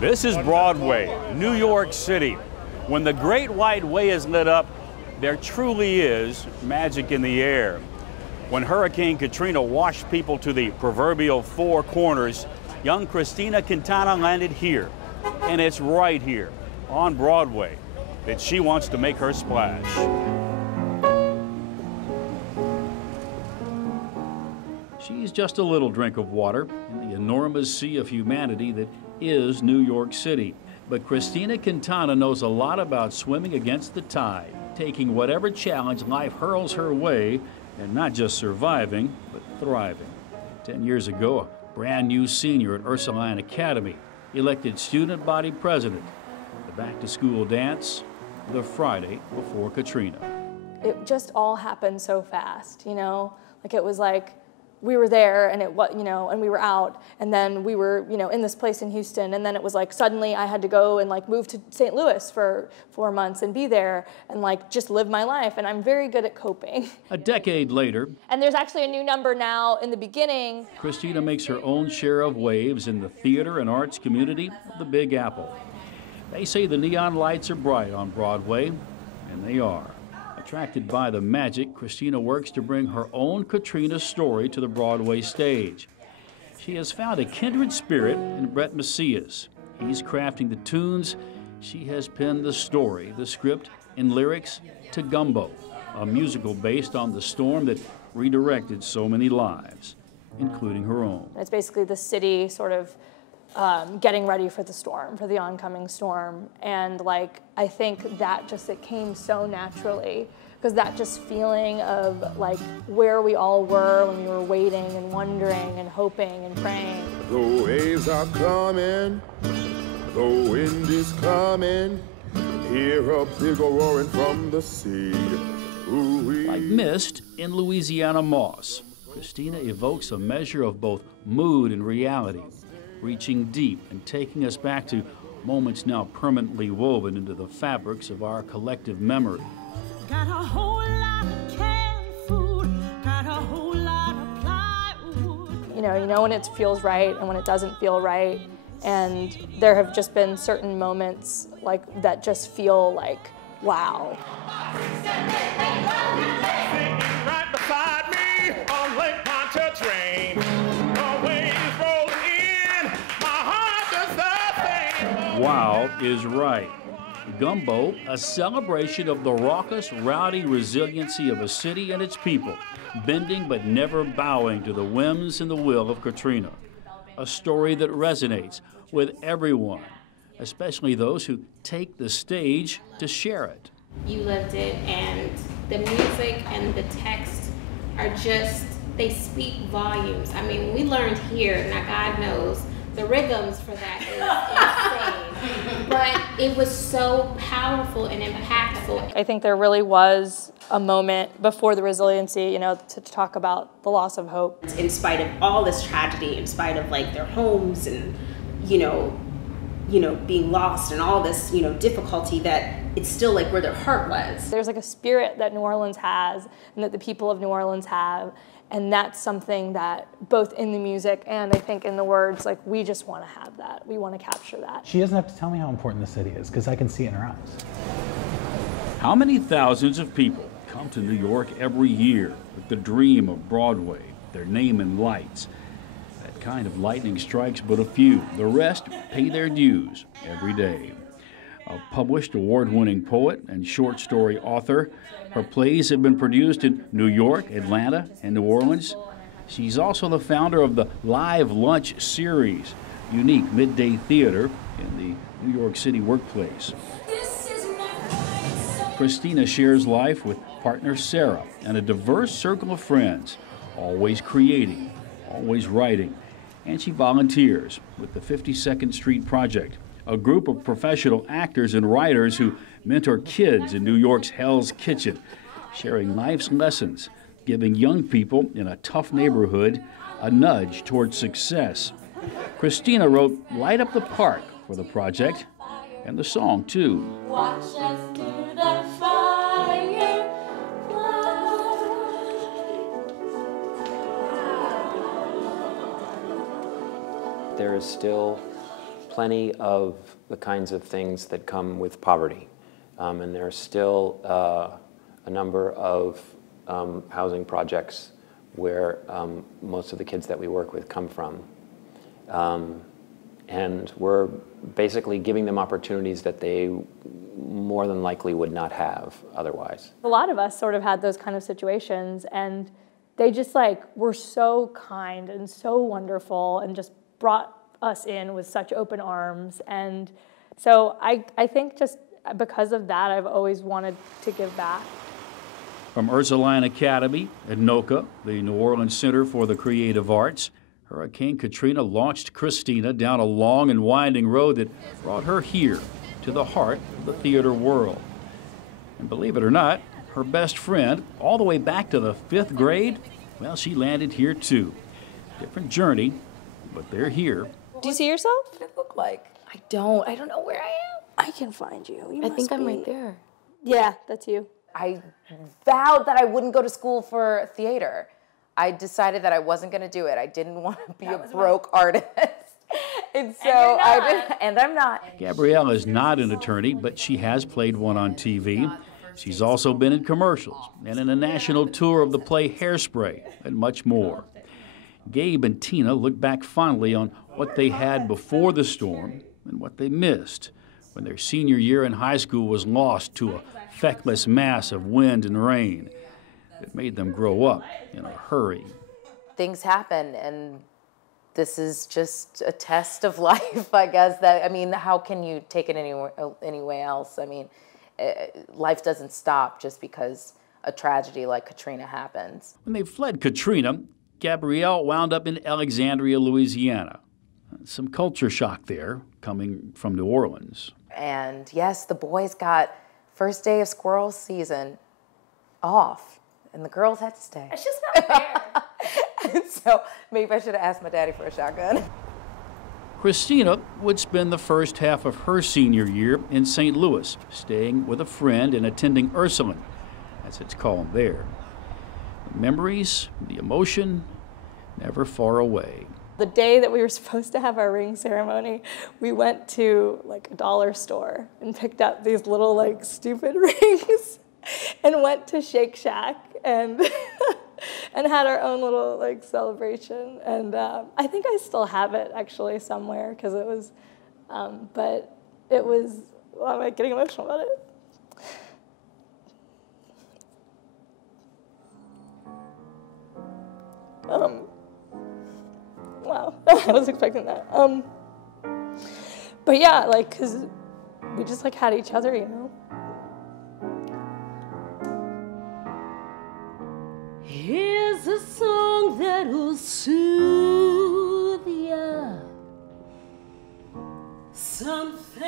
This is Broadway, New York City. When the Great White Way is lit up, there truly is magic in the air. When Hurricane Katrina washed people to the proverbial four corners, young Christina Quintana landed here. And it's right here, on Broadway, that she wants to make her splash. She's just a little drink of water in the enormous sea of humanity that is New York City. But Christina Quintana knows a lot about swimming against the tide, taking whatever challenge life hurls her way, and not just surviving, but thriving. 10 years ago, a brand new senior at Ursuline Academy, elected student body president, the back-to-school dance, the Friday before Katrina. It just all happened so fast, you know? Like it was like, we were there and and we were out, and then we were, in this place in Houston, and then it was like suddenly I had to go and like move to St. Louis for 4 months and be there and like just live my life, and I'm very good at coping. A decade later, and there's actually a new number now in the beginning. Christina makes her own share of waves in the theater and arts community of the Big Apple. They say the neon lights are bright on Broadway, and they are. Attracted by the magic, Christina works to bring her own Katrina story to the Broadway stage. She has found a kindred spirit in Brett Macias. He's crafting the tunes. She has penned the story, the script, and lyrics to Gumbo, a musical based on the storm that redirected so many lives, including her own. It's basically the city sort of getting ready for the storm, for the oncoming storm. And like, I think that it came so naturally, because that just feeling of like where we all were when we were waiting and wondering and hoping and praying. The waves are coming, the wind is coming, hear a big roaring from the sea. Ooh-wee. Like mist in Louisiana moss, Christina evokes a measure of both mood and reality, reaching deep and taking us back to moments now permanently woven into the fabrics of our collective memory. Got a whole lot of canned food, got a whole lot of plywood. You know when it feels right and when it doesn't feel right, and there have just been certain moments like that just feel like, wow. Right beside me on Lake Pontchartrain. Wow is right. Gumbo, a celebration of the raucous, rowdy resiliency of a city and its people, bending but never bowing to the whims and the will of Katrina. A story that resonates with everyone, especially those who take the stage to share it. You lived it, and the music and the text are just, they speak volumes. I mean, we learned here, now God knows, the rhythms for that is insane. But it was so powerful and impactful. I think there really was a moment before the resiliency, to talk about the loss of hope. In spite of all this tragedy, in spite of like their homes and, being lost and all this, difficulty, that it's still like where their heart was. There's like a spirit that New Orleans has and that the people of New Orleans have. And that's something that both in the music and I think in the words, like we just want to have that. We want to capture that. She doesn't have to tell me how important the city is, because I can see it in her eyes. How many thousands of people come to New York every year with the dream of Broadway, their name in lights? That kind of lightning strikes but a few. The rest pay their dues every day. A published award-winning poet and short story author, her plays have been produced in New York, Atlanta, and New Orleans. She's also the founder of the Live Lunch series, unique midday theater in the New York City workplace. Christina shares life with partner Sarah and a diverse circle of friends, always creating, always writing, and she volunteers with the 52nd Street Project, a group of professional actors and writers who mentor kids in New York's Hell's Kitchen, sharing life's lessons, giving young people in a tough neighborhood a nudge towards success. Christina wrote Light Up the Park for the project, and the song, too. Watch us through the fire. There is still plenty of the kinds of things that come with poverty. And there's still a number of housing projects where most of the kids that we work with come from. And we're basically giving them opportunities that they more than likely would not have otherwise. A lot of us sort of had those kind of situations, and they just like were so kind and so wonderful and just brought us in with such open arms. And so I think just because of that, I've always wanted to give back. From Ursuline Academy at NOCA, the New Orleans Center for the Creative Arts, Hurricane Katrina launched Christina down a long and winding road that brought her here to the heart of the theater world. And believe it or not, her best friend, all the way back to the 5th grade, well, she landed here too. Different journey, but they're here. Do you see yourself? What does it look like? I don't know where I am. I can find you. I think I'm right there. Yeah, that's you. I vowed that I wouldn't go to school for theater. I decided that I wasn't going to do it. I didn't want to be a broke artist. And so and I'm not. Gabrielle is not an attorney, but she has played one on TV. She's also been in commercials and in a national tour of the play Hairspray and much more. Gabe and Tina look back fondly on what they had before the storm and what they missed when their senior year in high school was lost to a feckless mass of wind and rain. It made them grow up in a hurry. Things happen, and this is just a test of life, I guess. How can you take it any way else? I mean, life doesn't stop just because a tragedy like Katrina happens. When they fled Katrina, Gabrielle wound up in Alexandria, Louisiana. Some culture shock there, coming from New Orleans. And yes, the boys got first day of squirrel season off. And the girls had to stay. It's just not fair. And so maybe I should have asked my daddy for a shotgun. Christina would spend the first half of her senior year in St. Louis, staying with a friend and attending Ursuline, as it's called there. The memories, the emotion, never far away. The day that we were supposed to have our ring ceremony, we went to like a dollar store and picked up these little like stupid rings and went to Shake Shack and and had our own little like celebration. And I think I still have it actually somewhere because it was, but it was, well, I'm getting emotional about it. Wow, I was expecting that. But yeah, like, cause we just like had each other, you know. Here's a song that will soothe ya.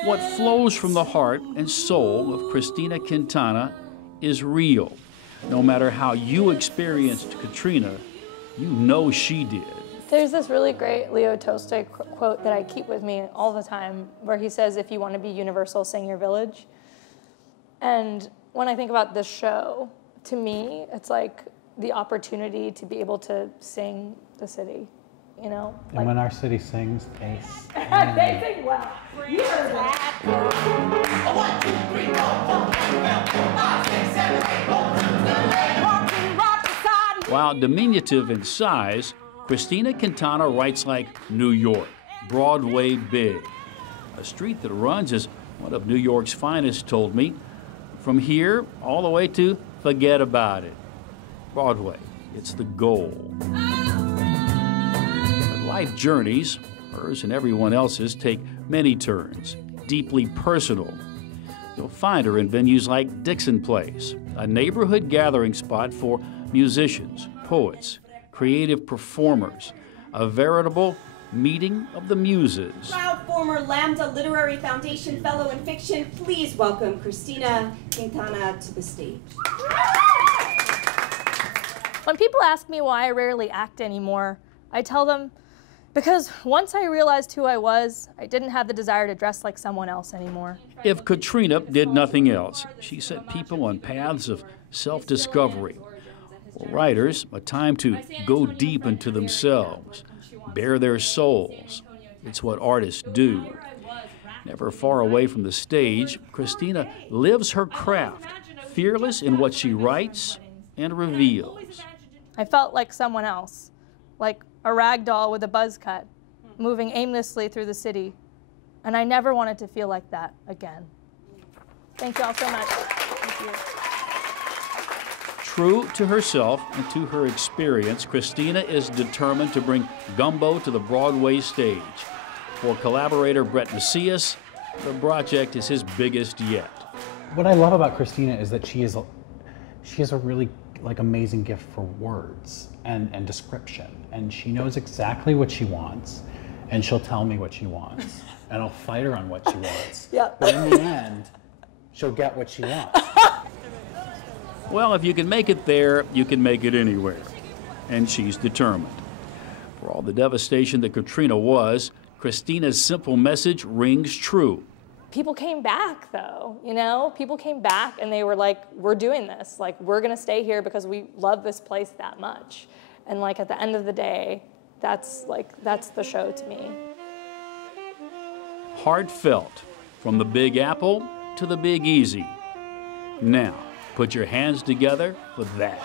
What flows from the heart and soul of Christina Quintana is real. No matter how you experienced Katrina, you know she did. There's this really great Leo Tolstoy quote that I keep with me all the time, where he says, if you want to be universal, sing your village. And when I think about this show, to me, it's like the opportunity to be able to sing the city, you know? And like, when our city sings, they sing. they sing well. You heard that. 1, 2, 3, 4, 5, 6, 7, 8, 4, While diminutive in size, Christina Quintana writes like New York, Broadway big. A street that runs, as one of New York's finest told me, from here all the way to forget about it. Broadway, it's the goal. But life journeys, hers and everyone else's, take many turns, deeply personal. You'll find her in venues like Dixon Place, a neighborhood gathering spot for musicians, poets, creative performers, a veritable meeting of the muses. Proud former Lambda Literary Foundation Fellow in Fiction, please welcome Christina Quintana to the stage. When people ask me why I rarely act anymore, I tell them, because once I realized who I was, I didn't have the desire to dress like someone else anymore. If Katrina did nothing else, she set people on paths of self-discovery. For writers, a time to go deep into themselves, bare their souls. It's what artists do. Never far away from the stage, Christina lives her craft, fearless in what she writes and reveals. I felt like someone else, like a rag doll with a buzz cut, moving aimlessly through the city. And I never wanted to feel like that again. Thank you all so much. Thank you. True to herself and to her experience, Christina is determined to bring gumbo to the Broadway stage. For collaborator Brett Macias, the project is his biggest yet. What I love about Christina is that she has a really amazing gift for words and description, and she knows exactly what she wants, and she'll tell me what she wants, and I'll fight her on what she wants. Yep. But in the end, she'll get what she wants. Well, if you can make it there, you can make it anywhere. And she's determined. For all the devastation that Katrina was, Christina's simple message rings true. People came back, though, you know? People came back and they were like, we're doing this. Like, we're gonna stay here because we love this place that much. And like, at the end of the day, that's the show to me. Heartfelt, from the Big Apple to the Big Easy. Now, put your hands together for that.